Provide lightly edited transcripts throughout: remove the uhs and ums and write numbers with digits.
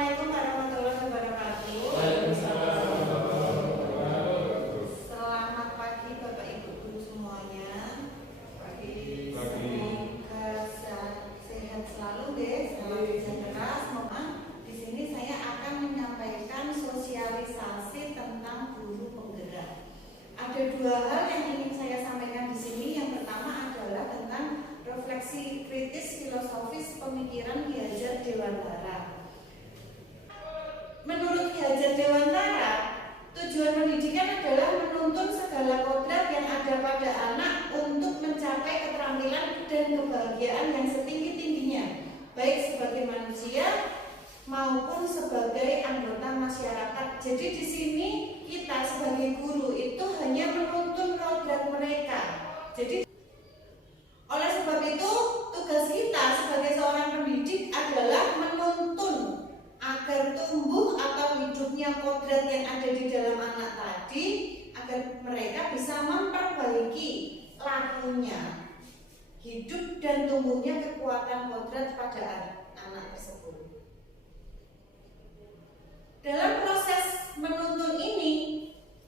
Assalamualaikum warahmatullahi wabarakatuh. Selamat pagi Bapak Ibu Guru semuanya. Semoga sehat selalu deh, selamat kerja keras. Semoga di sini saya akan menyampaikan sosialisasi tentang guru penggerak. Ada dua hal yang ingin saya sampaikan di sini. Yang pertama adalah tentang refleksi kritis filosofis pemikiran Ki Hajar Dewantara. Menurut Ki Hajar Dewantara, tujuan pendidikan adalah menuntun segala kodrat yang ada pada anak untuk mencapai keterampilan dan kebahagiaan yang setinggi-tingginya, baik sebagai manusia maupun sebagai anggota masyarakat. Jadi di sini kita sebagai guru itu hanya menuntun kodrat mereka. Jadi oleh sebab itu tugas kita sebagai seorang pendidik adalah menuntun agar tumbuh atau hidupnya kodrat yang ada di dalam anak tadi, agar mereka bisa memperbaiki lakunya, hidup dan tumbuhnya kekuatan kodrat pada anak tersebut. Dalam proses menuntun ini,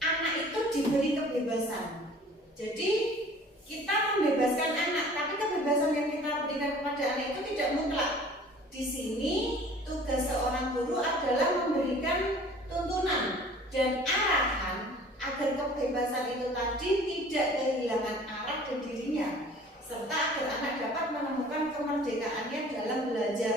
anak itu diberi kebebasan. Jadi kita membebaskan anak, tapi kebebasan yang kita berikan kepada anak itu tidak mutlak. Di sini tugas seorang guru adalah memberikan tuntunan dan arahan agar kebebasan itu tadi tidak kehilangan arah dan dirinya, serta agar anak dapat menemukan kemerdekaannya dalam belajar.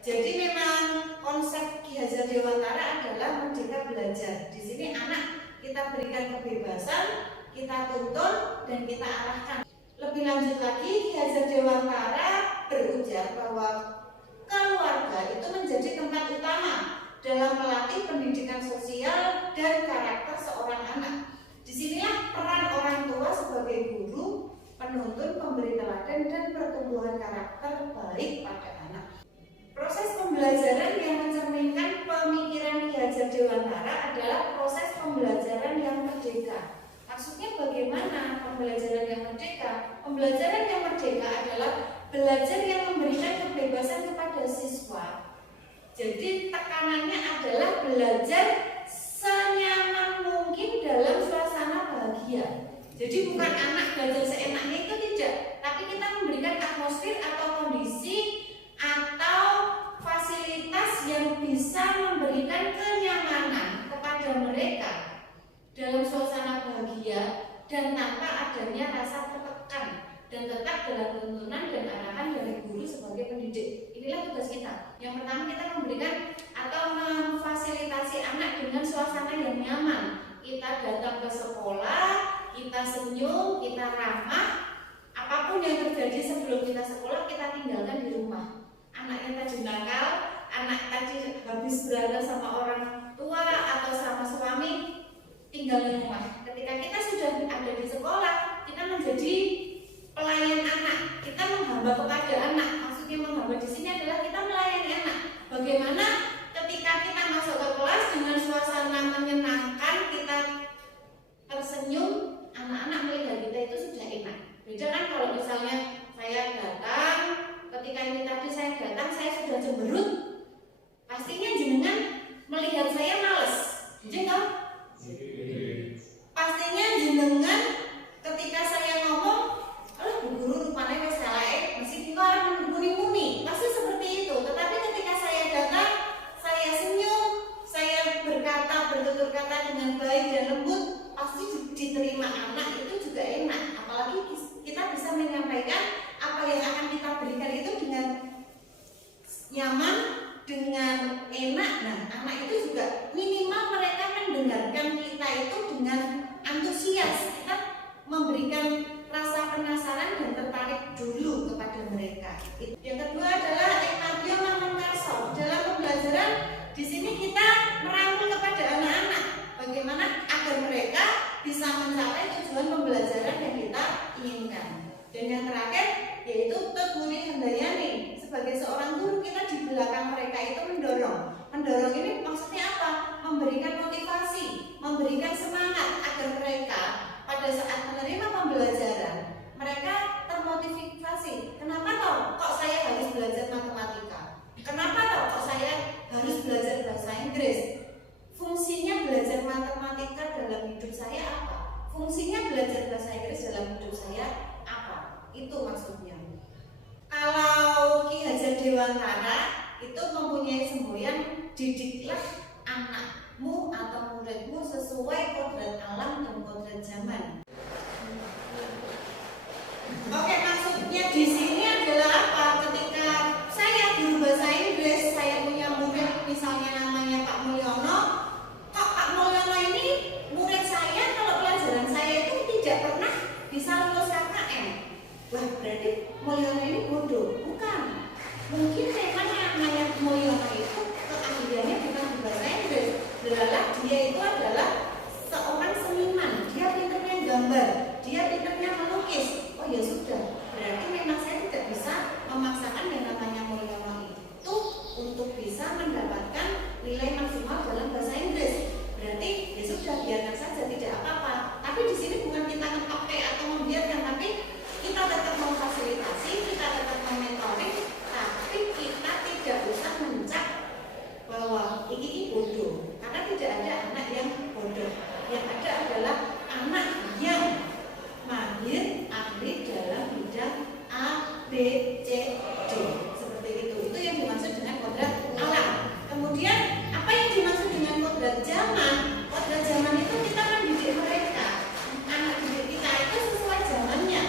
Jadi memang konsep Ki Hajar Dewantara adalah merdeka belajar. Di sini anak kita berikan kebebasan, kita tuntun dan kita arahkan. Lebih lanjut lagi, Ki Hajar Dewantara berujar bahwa keluarga itu menjadi tempat utama dalam melatih pendidikan sosial dan karakter seorang anak. Disinilah peran orang tua sebagai guru, penuntun, pemberi teladan dan pertumbuhan karakter baik pada anak. Proses pembelajaran yang mencerminkan pemikiran Ki Hajar Dewantara adalah proses pembelajaran yang merdeka. Maksudnya bagaimana pembelajaran yang merdeka? Pembelajaran yang merdeka adalah belajar yang memberikan kebebasan kepada siswa. Jadi tekanannya adalah belajar senyaman mungkin dalam suasana bahagia. Jadi bukan anak belajar seenaknya, itu tidak, tapi kita memberikan atmosfer atau kondisi atau fasilitas yang bisa memberikan kenyamanan kepada mereka dalam suasana bahagia dan tanpa adanya rasa tertekan, dan tetap dalam tuntunan dan arahan dari guru sebagai pendidik. Inilah tugas kita. Yang pertama, kita memberikan atau memfasilitasi anak dengan suasana yang nyaman. Kita datang ke sekolah, kita senyum, kita ramah. Apapun yang terjadi sebelum kita sekolah, kita tinggalkan di rumah. Anak yang tadi nakal, anak tadi habis berantem sama orang tua atau sama suami, tinggal di rumah. Ketika kita sudah ada di sekolah, kita menjadi pelayan anak, kita menghamba kepada anak. Maksudnya menghamba di sini adalah kita melayani anak. Bagaimana ketika kita masuk ke kelas dengan suasana menyenangkan, kita tersenyum, anak-anak melihat kita itu sudah enak. Beda kan kalau misalnya saya datang, ketika ini tadi saya datang, saya sudah cemberut, pastinya jenengan melihat saya males, kan? Pastinya jenengan ketika saya ngomong, bu guru rupanya wis elek, mesti keluar muni-muni, pasti seperti itu. Tetapi ketika saya datang, saya senyum, saya bertutur kata dengan baik dan lembut, pasti diterima anak itu juga enak. Apalagi kita bisa menyampaikan apa yang akan kita berikan itu dengan nyaman, dengan enak. Nah, anak itu juga minimal mereka mendengarkan kita itu dengan antusias. Kita memberikan rasa penasaran dan tertarik dulu kepada mereka. Yang kedua adalah eknabio mangun karso. Dalam pembelajaran di sini kita merangkul kepada anak-anak bagaimana agar mereka bisa mencapai tujuan pembelajaran yang kita inginkan. Dan yang terakhir yaitu Tutmuni Handayani. Sebagai seorang guru, kita di belakang mereka itu mendorong. Mendorong ini maksudnya apa? Memberikan motivasi, memberikan semangat agar mereka pada saat menerima pembelajaran mereka termotivasi. Kenapa kok saya harus belajar matematika? Kenapa kok saya harus belajar semboyan, didiklah anakmu atau muridmu sesuai kodrat alam dan kodrat zaman. Oke, maksudnya di sini adalah apa? Ketika saya guru bahasa Inggris, saya punya murid misalnya namanya Pak Mulyono. Kok Pak Mulyono ini murid saya, kalau pelajaran saya itu tidak pernah bisa lulus KKM. Wah, berarti Mulyono ini bodoh? Bukan. Mungkin memang yang namanya Mulyono itu keahliannya bukan di bahasa Inggris. Adalah dia itu adalah seorang seniman. Dia pintarnya gambar, dia pintarnya melukis. Oh ya sudah, berarti memang saya tidak bisa memaksakan yang namanya Mulyono itu untuk bisa mendapatkan nilai maksimal dalam bahasa Inggris. Berarti ya sudah, biarkan saja, tidak apa-apa. Tapi di sini bukan kita ngetok atau membiarkan, tapi kita tetap memfasilitasi, kita tetap mementoring, tapi kita tidak usah mencap bahwa ini bodoh, karena tidak ada anak yang bodoh. Yang ada adalah anak yang mahir ahli dalam bidang A, B, C, D, seperti itu. Itu yang dimaksud dengan kodrat alam. Kemudian apa yang dimaksud dengan kodrat zaman? Kodrat zaman itu kita mendidik mereka, anak didik kita itu sesuai zamannya.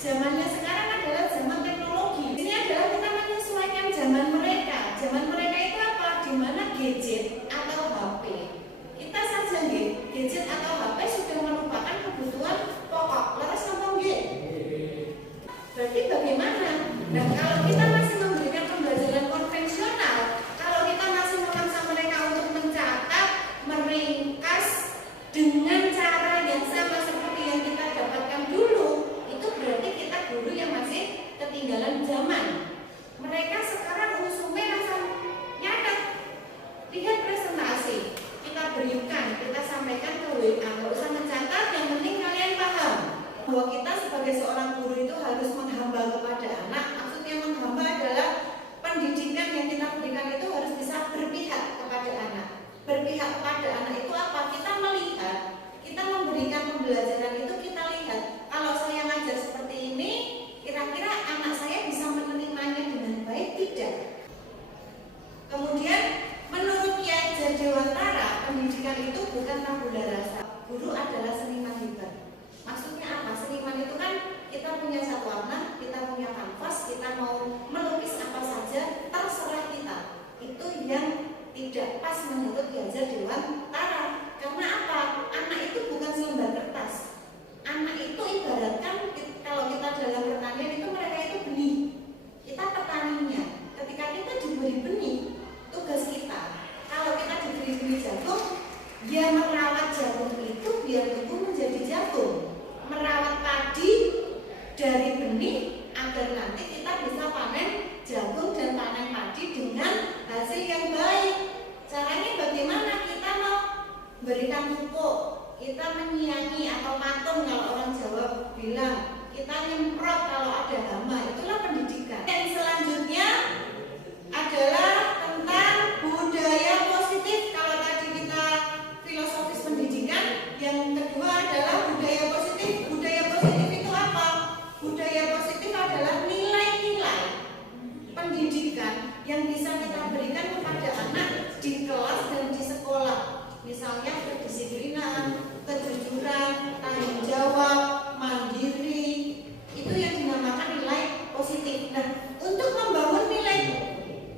Zamannya sekarang adalah zaman teknologi. Ini adalah kita menyesuaikan zaman mereka. Zaman mereka itu apa? Di mana gadget atau HP. Kita saja gadget atau HP sudah merupakan kebutuhan pokok. Laras ngomong berarti bagaimana? Nah, kalau kita masih memberikan pembelajaran konvensional, kalau kita masih memaksa mereka untuk mencatat, meringkas dengan cara yang sama seperti yang kita dapatkan dulu, itu berarti kita guru yang masih ketinggalan zaman. Mereka sekarang usumnya langsung nyatet. Lihat presentasi, kita berikan, kita sampaikan ke WA, nggak usah mencatat, yang penting kalian paham bahwa kita sebagai seorang guru itu harus menghamba kepada anak. Maksudnya menghamba adalah pendidikan yang kita berikan itu harus bisa berpihak kepada anak. Berpihak kepada anak itu apa? Kita melihat, kita memberikan pembelajaran itu, kita lihat kalau saya ngajar seperti ini, kira-kira anak saya bisa menerimanya dengan baik tidak? Kemudian menurut Kiai Jadewantara, pendidikan itu bukan tabula rasa. Guru adalah seniman hebat. Maksudnya apa? Seniman itu kan kita punya satu warna, kita punya kanvas, kita mau melukis apa saja, terserah kita. Itu yang tidak pas menurut Kiai Jadewantara. Karena apa? Anak itu bukan selembar kertas. Anak itu ibaratkan kalau kita dalam pertanian itu mereka itu benih. Kita petaninya. Ketika kita diberi benih, tugas kita, kalau kita diberi benih jagung, dia merawat jagung itu biar tumbuh menjadi jagung, merawat padi dari benih agar nanti kita bisa panen jagung dan panen padi dengan hasil yang baik. Caranya bagaimana? Kita mau berikan pupuk, kita menyiangi atau matung kalau orang Jawa bilang, kita nyemprot kalau ada hama. Itulah pendidikan. Yang selanjutnya adalah tentang budaya positif. Kalau tadi kita filosofis pendidikan, yang kedua adalah budaya positif. Budaya positif itu apa? Budaya positif adalah nilai-nilai pendidikan yang bisa kita berikan kepada anak di kelas dan di sekolah. Misalnya kedisiplinan, kejujuran, tanggung jawab, mandiri. Itu yang dinamakan nilai positif. Nah, untuk membangun nilai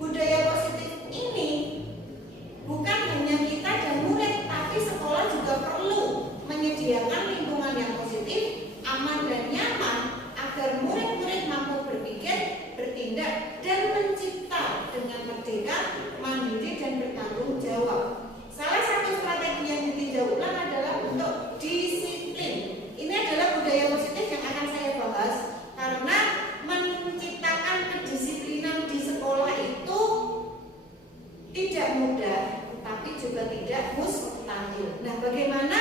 budaya positif ini, bukan hanya kita dan murid, tapi sekolah juga perlu menyediakan lingkungan yang positif, aman dan nyaman, agar murid-murid mampu berpikir, bertindak, dan mencipta dengan merdeka, mandiri, dan bertanggung jawab. Salah satu strategi yang ditinjau ulang adalah untuk disiplin. Ini adalah budaya positif yang akan saya bahas, karena menciptakan kedisiplinan di sekolah itu tidak mudah, tapi juga tidak mustahil. Nah, bagaimana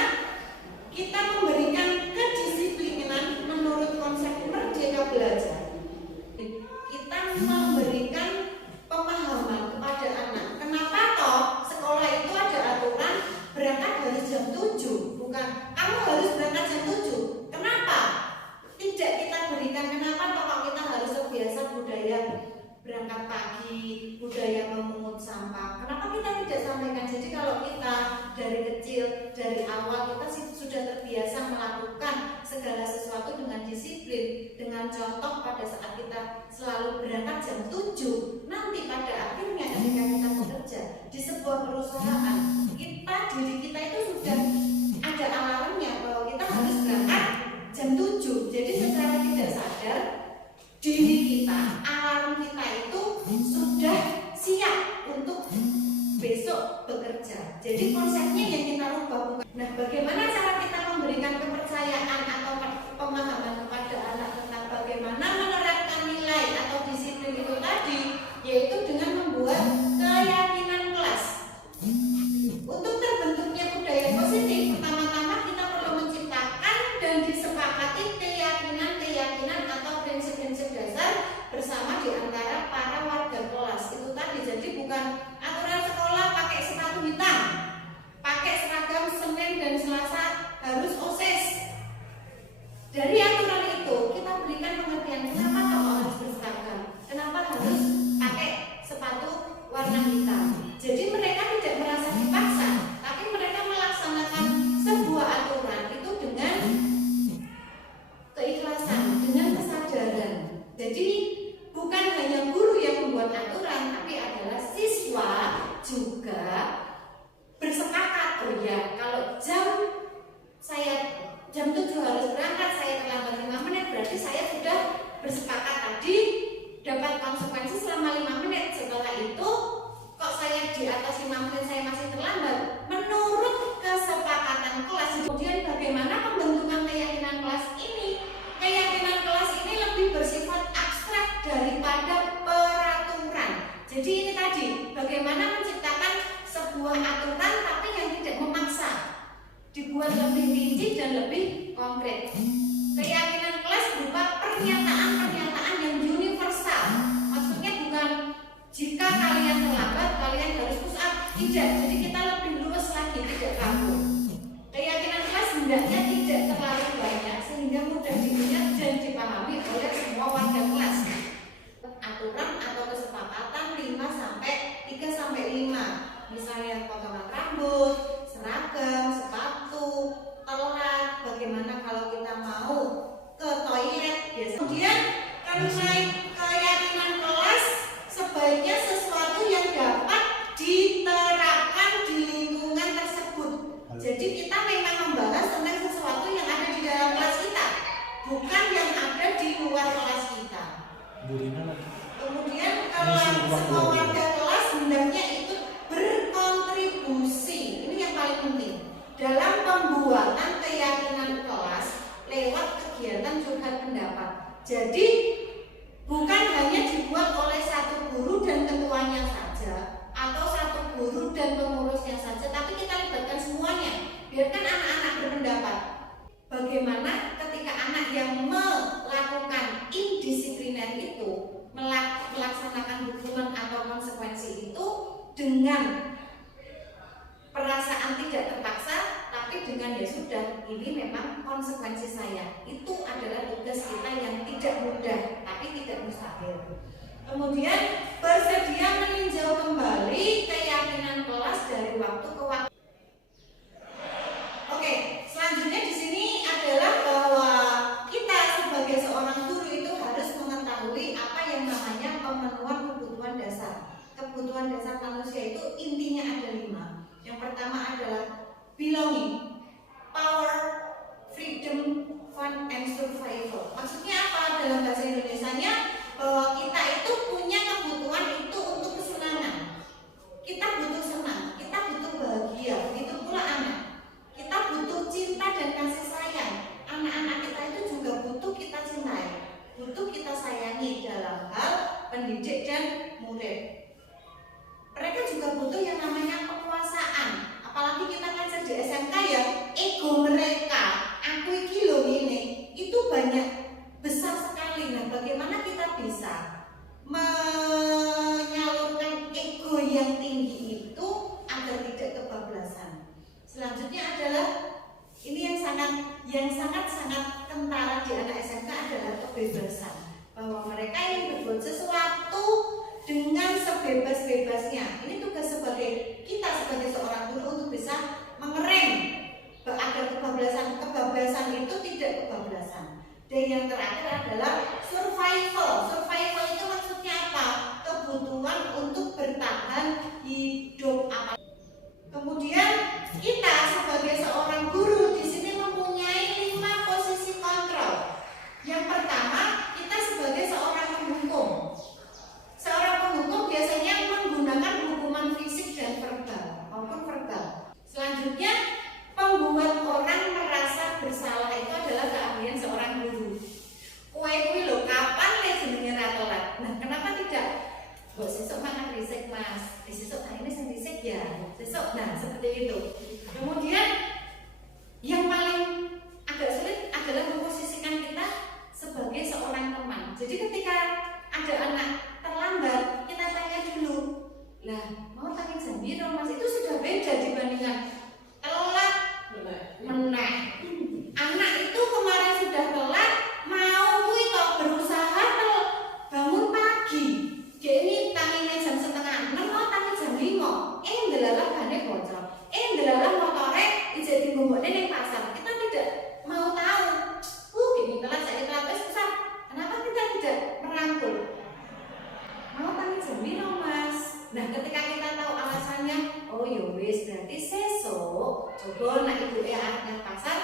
kita memberikan kedisiplinan menurut konsep merdeka belajar? Kita memberikan pemahaman kepada anak. Kenapa toh sekolah itu ada aturan berangkat harus jam 7? Bukan kamu harus berangkat jam 7. Kenapa? Tidak kita berikan. Kenapa toh kita harus terbiasa budaya berangkat pagi, budaya memungut sampah. Kenapa tidak sampaikan. Jadi kalau kita dari kecil, dari awal kita sudah terbiasa melakukan segala sesuatu dengan disiplin, dengan contoh pada saat kita selalu berangkat jam 7, nanti pada akhirnya ketika kita bekerja di sebuah perusahaan, diri kita itu sudah ada alarmnya bahwa kita harus berangkat jam 7. Jadi secara tidak sadar diri kita, alarm kita itu sudah siap untuk besok bekerja. Jadi konsepnya yang kita rubah. Nah, bagaimana cara kita memberikan kepercayaan atau pemahaman kepada anak tentang bagaimana menerapkan nilai atau disiplin itu tadi, yaitu dengan membuat keyakinan kelas. Untuk terbentuknya budaya positif, pertama-tama kita perlu menciptakan dan disepakati keyakinan atau prinsip-prinsip dasar bersama di antara para warga kelas itu tadi. Jadi bukan aturan sekolah pakai sepatu hitam, pakai seragam Senin dan Selasa harus OSIS. Dari aturan itu kita berikan pengertian kenapa kok harus berseragam, kenapa harus pakai sepatu warna hitam. Jadi mereka tidak merasa dipaksa, tapi mereka melaksanakan sebuah aturan itu dengan keikhlasan, dengan kesadaran. Jadi bukan hanya guru yang membuat aturan, tapi adalah siswa juga bersepakat. Oh ya, kalau saya jam 7 harus berangkat, saya terlambat 5 menit, berarti saya sudah bersepakat tadi dapat konsekuensi selama 5 menit. Setelah itu kok saya di atas 5 menit saya masih terlambat, menurut kesepakatan kelas. Kemudian bagaimana pembentukan keyakinan kelas ini? Keyakinan kelas ini lebih bersifat abstrak daripada peraturan. Jadi ini tadi, bagaimana menciptakan sebuah aturan tapi yang tidak memaksa, dibuat lebih rinci dan lebih konkret. Keyakinan kelas berupa pernyataan-pernyataan yang universal. Maksudnya bukan jika kalian terlambat kalian harus push up, tidak. Jadi kita lebih luas lagi, tidak kaku. Keyakinan kelas hendaknya tidak terlalu banyak sehingga mudah diingat dan dipahami oleh semua warga kelas. Aturan atau kesepakatan 3 sampai 5. Misalnya potongan rambut, seragam, sepatu, telat, bagaimana kalau kita mau ke toilet biasa. Kemudian kalau naik keyakinan kelas, sebaiknya sesuatu yang dapat diterapkan di lingkungan tersebut. Jadi kita memang membahas tentang sesuatu yang ada di dalam kelas kita, bukan yang ada di luar kelas kita. Kemudian kalau semua warga kelas hendaknya itu berkontribusi, ini yang paling penting, dalam pembuatan keyakinan kelas lewat kegiatan curhat pendapat. Jadi bukan hanya dibuat oleh satu guru dan ketuanya saja, atau satu guru dan pengurusnya saja, tapi kita libatkan semuanya. Biarkan anak-anak berpendapat. Bagaimana ketika anak yang melakukan indisipliner itu melaksanakan hukuman atau konsekuensi itu dengan perasaan tidak terpaksa, tapi dengan ya sudah, ini memang konsekuensi saya. Itu adalah tugas kita yang tidak mudah, tapi tidak mustahil. Kemudian bersedia meninjau kembali keyakinan kelas dari waktu ke waktu. Oke, selanjutnya di sini adalah bahwa kita sebagai seorang guru itu harus mengetahui apa yang namanya pemenuhan kebutuhan dasar. Kebutuhan dasar manusia itu intinya ada 5. Yang pertama adalah belonging, power, freedom, fun, and survival. Maksudnya apa dalam bahasa Indonesianya? Bahwa kita itu punya kebutuhan itu untuk kesenangan. Kita butuh senang, kita butuh bahagia, begitu pula anak. Kita butuh cinta dan kasih sayang. Anak-anak kita itu juga butuh kita cintai, butuh kita sayangi dalam hal pendidik dan murid. Mereka juga butuh yang namanya kekuasaan. Apalagi kita ngajar di SMK ya, ego mereka, aku iki lho ini, itu banyak, besar sekali. Nah, bagaimana kita bisa menyalurkan ego yang tinggi itu agar tidak kebablasan? Selanjutnya adalah ini yang sangat kentara di anak SMK adalah kebebasan. Bahwa mereka yang berbuat sesuatu dengan sebebas-bebasnya. Ini tugas sebagai kita Selanjutnya, membuat orang merasa bersalah itu adalah keahlian seorang guru. Kowe kuwi lho kapan le jenenge ra telat. Nah, kenapa tidak? Kok sesuk makan risik, Mas. Sesuk ini sing risik ya. Sesuk. Nah, seperti itu. Kemudian yang paling agak sulit adalah memposisikan kita sebagai seorang teman. Jadi ketika ada anak terlambat, kita tanya dulu, lah mau tanya jam piro Mas? Itu sudah beda dibandingkan telat meneh. Anak itu kemarin sudah telat, mau kuwi tok berusaha bangun pagi. Jadi tangine jam setengah 6, mau tangi jam 5. Ndelalah bane bocor. Ndelalah motore ijek dibombokne ning pasar. Kita tidak mau tahu. Gini telat saya telat wis pusat. Kenapa kita tidak merangkul? Mau tangi jam 5, Mas. Nah, ketika kita tahu alasannya, oh ya wis berarti sesuk coba nek ibuke arep nang pasar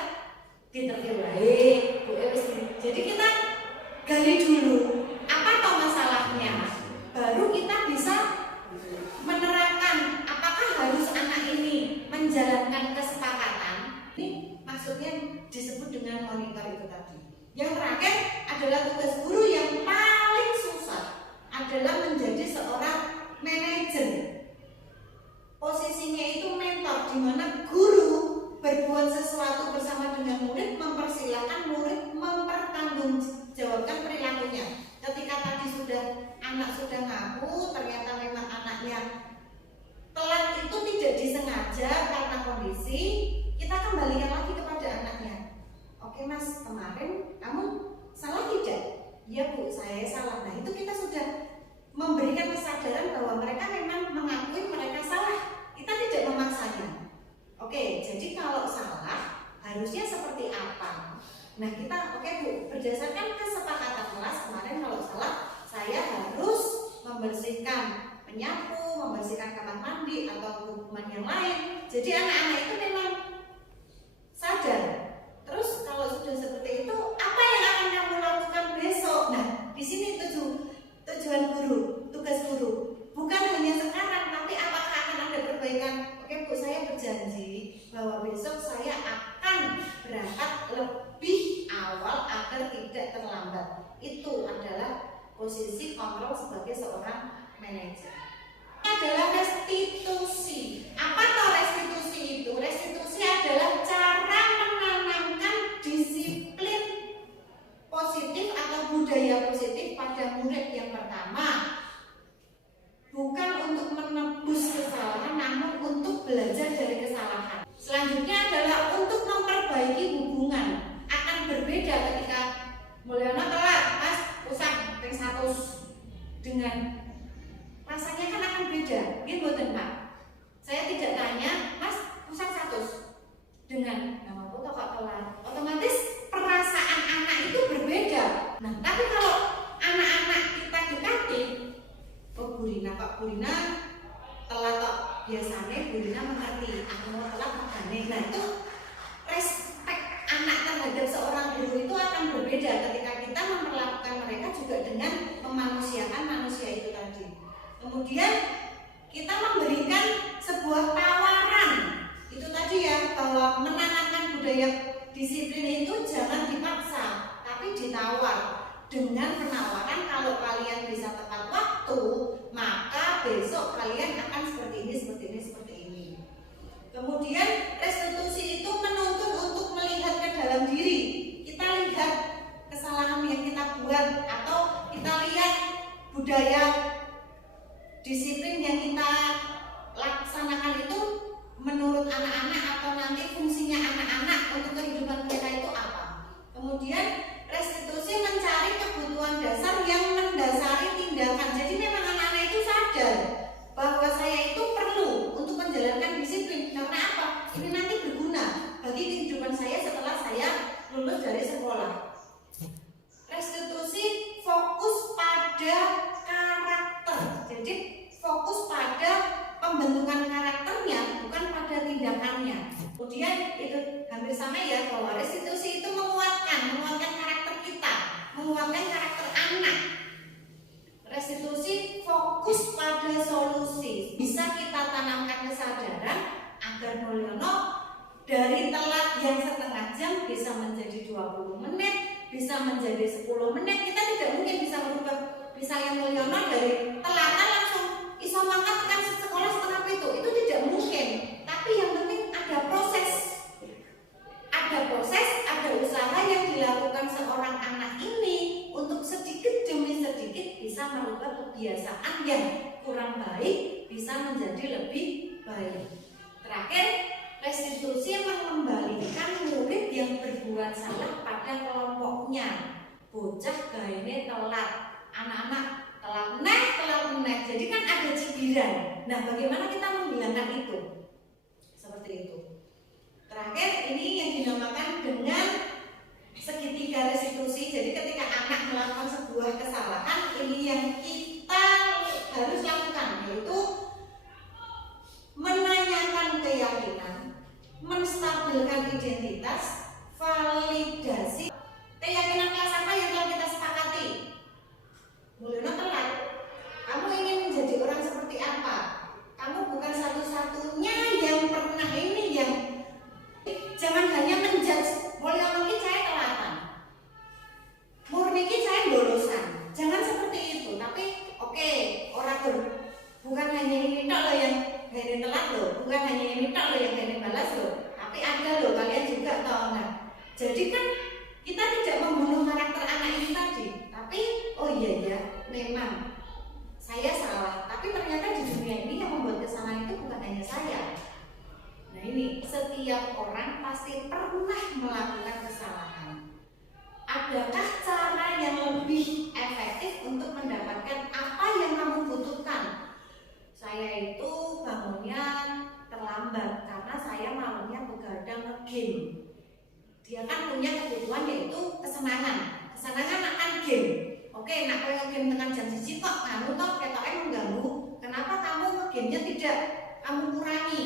diterke wae. Ibuke wis. Jadi kita gali dulu apa toh masalahnya. Baru kita bisa menerapkan apakah harus anak ini menjalankan kesepakatan. Ini maksudnya disebut dengan monitor itu tadi. Yang terakhir adalah tugas guru yang paling susah adalah menjadi seorang manajer. Posisinya itu mentor, di mana guru berbuat sesuatu bersama dengan murid, mempersilahkan murid mempertanggungjawabkan perilakunya. Ketika tadi anak sudah ngaku, ternyata memang anaknya telat itu tidak disengaja karena kondisi, kita kembalikan lagi kepada anaknya. Oke Mas, kemarin kamu salah tidak? Ya Bu, saya salah. Nah itu kita sudah memberikan kesadaran bahwa mereka memang mengakui mereka salah. Kita tidak memaksanya. Oke, jadi kalau salah harusnya seperti apa? Nah kita, oke Bu, berdasarkan kesepakatan kelas kemarin kalau salah saya harus membersihkan, menyapu, membersihkan kamar mandi atau hukuman yang lain. Jadi anak-anak itu memang sadar. Terus kalau sudah seperti itu, apa yang akan kamu lakukan besok? Nah, di sini tujuan guru, tugas guru. Bukan hanya sekarang, tapi apakah akan ada perbaikan? Oke Bu, saya berjanji bahwa besok saya akan berangkat lebih awal agar tidak terlambat. Itu adalah posisi kontrol sebagai seorang manajer. Ini adalah restitusi. Apa tuh restitusi itu? Restitusi adalah cara menanamkan disiplin positif atau budaya positif pada murid yang pertama. Bukan untuk menebus kesalahan, namun untuk belajar dari kesalahan. Selanjutnya adalah untuk memperbaiki hubungan. Akan berbeda ketika Mulyono telat, Mas, usah ping 100 dengan rasanya kan akan beda. Nggih mboten, Pak? Saya tidak tanya, Mas, usah 100 dengan nama kok telat. Otomatis perasaan anak itu berbeda. Nah, tapi kalau anak-anak kita dekati, oh Burina Pak, Burina telat kok, biasanya Burina mengerti aku mau telat makanya. Nah itu respek anak terhadap seorang guru itu akan berbeda ketika kita memperlakukan mereka juga dengan memanusiakan manusia itu tadi. Kemudian kita memberikan sebuah tawaran itu tadi ya, bahwa menanamkan budaya disiplin itu jangan dipaksa tapi ditawar. Dengan penawaran kalau kalian bisa tepat waktu, maka besok kalian akan seperti ini, seperti ini, seperti ini. Kemudian restitusi itu menuntut untuk melihat ke dalam diri. Kita lihat kesalahan yang kita buat atau kita lihat budaya disiplin yang kita laksanakan itu menurut anak-anak atau nanti fungsinya anak-anak untuk kehidupan mereka itu apa. Kemudian restitusi mencari kebutuhan dasar yang mendasari tindakan. Jadi memang anak-anak itu sadar bahwa saya itu perlu untuk menjalankan disiplin. Karena apa? Ini nanti berguna bagi kehidupan saya setelah saya lulus dari sekolah. Restitusi fokus pada karakter. Jadi fokus pada pembentukan karakternya, bukan pada tindakannya. Kemudian itu hampir sama ya, bahwa restitusi itu menguatkan karakter kita, menguatkan karakter anak. Restitusi fokus pada solusi. Bisa kita tanamkan kesadaran agar Mulyono 20 menit, bisa menjadi 10 menit. Kita tidak mungkin bisa merubah misalnya Mulyono dari telatan langsung iso mangkat kan sekolah setengah itu tidak mungkin. Tapi yang penting ada proses, ada usaha yang dilakukan seorang anak ini untuk sedikit demi sedikit bisa merubah kebiasaan yang kurang baik bisa menjadi lebih baik. Terakhir, restitusi mengembalikan murid yang berbuat salah pada kelompoknya. Bocah gaene telat, anak-anak telat meneh. Jadi kan ada cibiran. Nah, bagaimana kita menghilangkan itu? Seperti itu. Terakhir, ini yang dinamakan dengan segitiga restitusi. Jadi ketika anak melakukan sebuah kesalahan, ini yang kita harus lakukan, yaitu menanyakan keyakinan, menstabilkan identitas, validasi. Keyakinan kelas apa yang telah kita sepakati? Mulyono telat. Kamu ingin menjadi orang seperti apa? Kamu bukan satu-satunya yang pernah ini yang jangan hanya menjudge Mulyono ini saya telatan, murni ini saya bolosan. Jangan seperti itu. Tapi oke, bukan hanya ini tok loh yang gini telat loh, bukan hanya ini tok loh yang gini balas loh. Tapi ada loh kalian juga tahu. Nah, jadi kan kita tidak membunuh karakter anak ini tadi. Tapi oh iya ya, memang saya salah. Tapi ternyata di dunia ini yang membuat kesalahan itu bukan hanya saya. Nah ini, setiap orang pasti pernah melakukan kesalahan. Adakah cara yang lebih efektif untuk mendapatkan apa yang kamu butuhkan? Saya itu bangunnya terlambat karena saya malamnya begadang nge-game. Dia kan punya kebutuhan yaitu kesenangan akan game. Oke, nak kowe nge-game dengan jam 1 kok nganu toh ketoke mengganggu. Kenapa kamu nge-game-nya tidak kamu kurangi?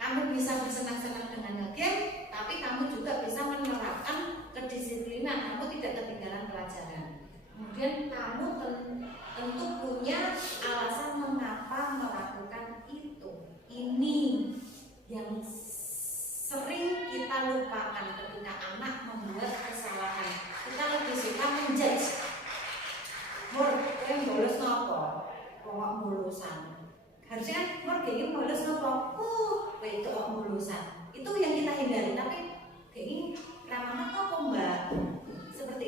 Kamu bisa bersenang-senang dengan nge-game, tapi kamu juga bisa menerapkan kedisiplinan. Kamu tidak ketinggalan pelajaran. Kemudian kamu tentu punya alasan mengapa melakukan itu. Ini yang sering kita lupakan ketika anak membuat kesalahan. Kita lebih suka menjudge. Yang bolos nopo, kok bolosan. Harusnya kan kayak gini bolos nopo, itu kok bolosan. Itu yang kita hindari. Tapi kayak ini ramah kok mbak. Seperti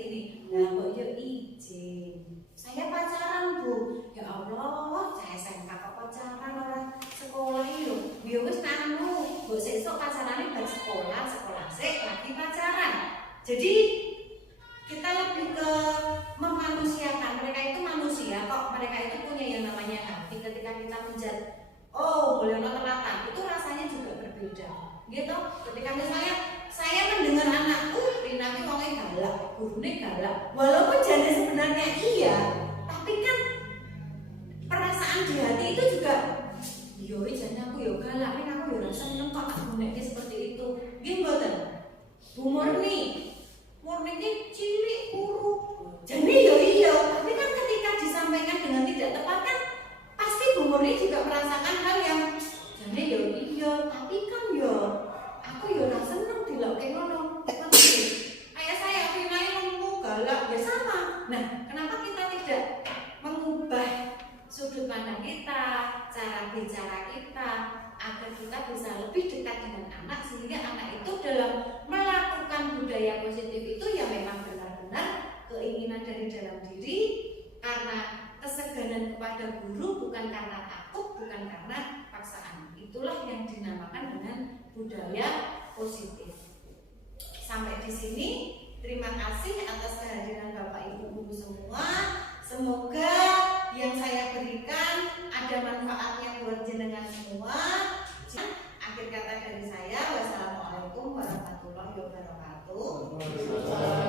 ini. Nah, kok yo izin. Saya pacaran bu. Ya Allah, saya SMK kok pacaran orang sekolah itu. Ya wis anu, mbok sesuk pacarane bar sekolah sik lagi pacaran. Jadi kita lebih ke memanusiakan. Mereka itu manusia kok, mereka itu punya yang namanya hati. Ketika kita menjat, oh Mulyono telatan, itu rasanya juga berbeda gitu. Ketika misalnya saya mendengar anakku Rina ki wonge galak, gurune galak, walaupun jadi sebenarnya iya, tapi kan perasaan di hati itu juga yo jane aku yo galak, nek aku yo rasa seneng kok nek seperti itu. Nggih mboten? Bu Murni ini cilik kuruk. Jadi yo iya, tapi kan ketika disampaikan dengan tidak tepat kan pasti Bu Murni juga merasakan hal yang jadi yo iya, tapi kan yo aku yo ora seneng dilokke ngono. Ayah saya Rina ngomong galak ya sama. Nah, kenapa kita tidak mengubah sudut pandang kita, cara bicara kita agar kita bisa lebih dekat dengan anak sehingga anak itu dalam melakukan budaya positif itu ya memang benar-benar keinginan dari dalam diri karena keseganan kepada guru, bukan karena takut, bukan karena paksaan. Itulah yang dinamakan dengan budaya positif. Sampai di sini, terima kasih atas kehadiran Bapak Ibu Guru semua. Semoga yang saya berikan ada manfaatnya buat jenengan semua. Akhir kata dari saya, wassalamualaikum warahmatullahi wabarakatuh.